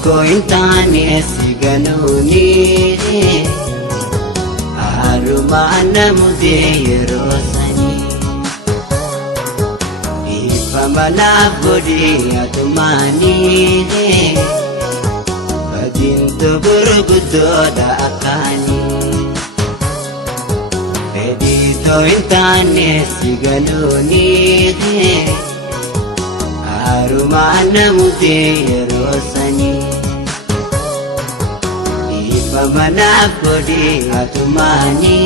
Ko intane siganuni arumana mudeyerosani ifamana bodi atumani badinto burgudo da akani edito intane siganuni arumana mudeyerosani Pamana bodi atumani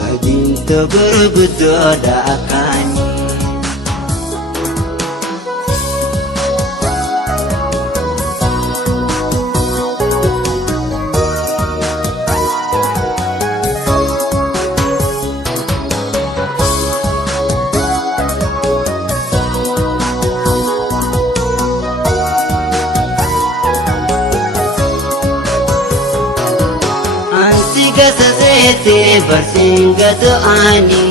badinto burgudo da akani Sete bersingatu ani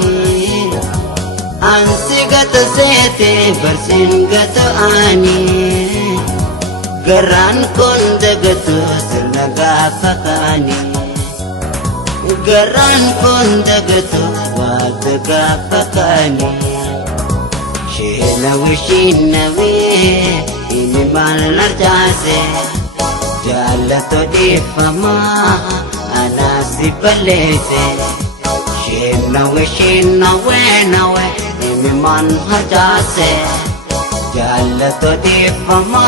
ansigatu sete bersingatu ani geran kondagatu selaga pakani geran kondagatu wadaga pakani shinawi ini malar jase jalato di fama Anasi palete Shinawe Nimi man hajase Jala to di fama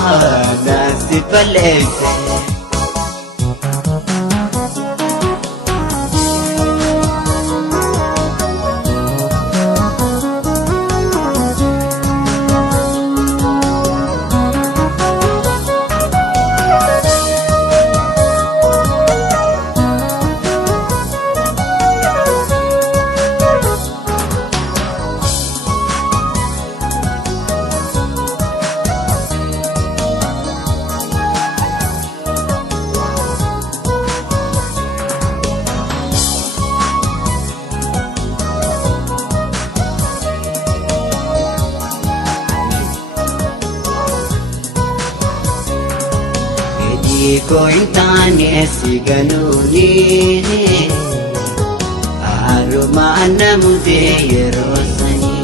Anasi palete Ko intane siganuni arumana mudeyerosani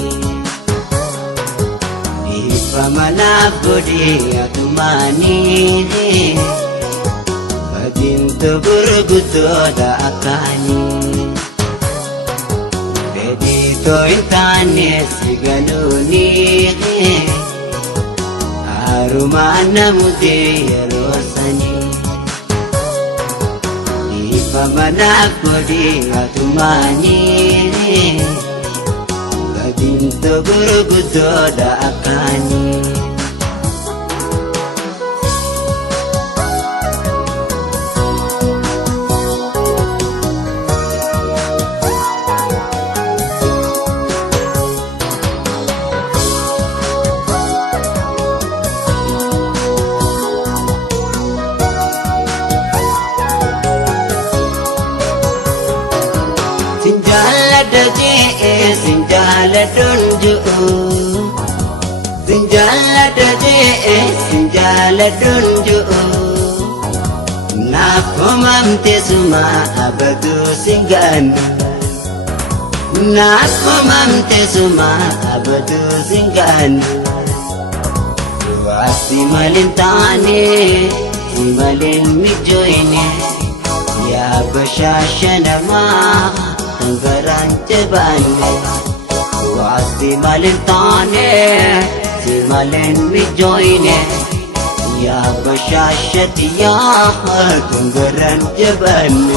ifamana bodi atumani badinto burgudo da akani edito intane siganuni arumana mudeyerosani Pamana bodi atumani badinto burgudo da akani Sinjala dunju Sinjala daje sinjala dunju Nakomamte suma abadu singanu Nakomamte suma abadu singanu Wasi malintane simalin mijoine Ya bashashanama Anggaran cebane Wasi malintane simalin mijoine يا بشاشة يا تنقرن جبن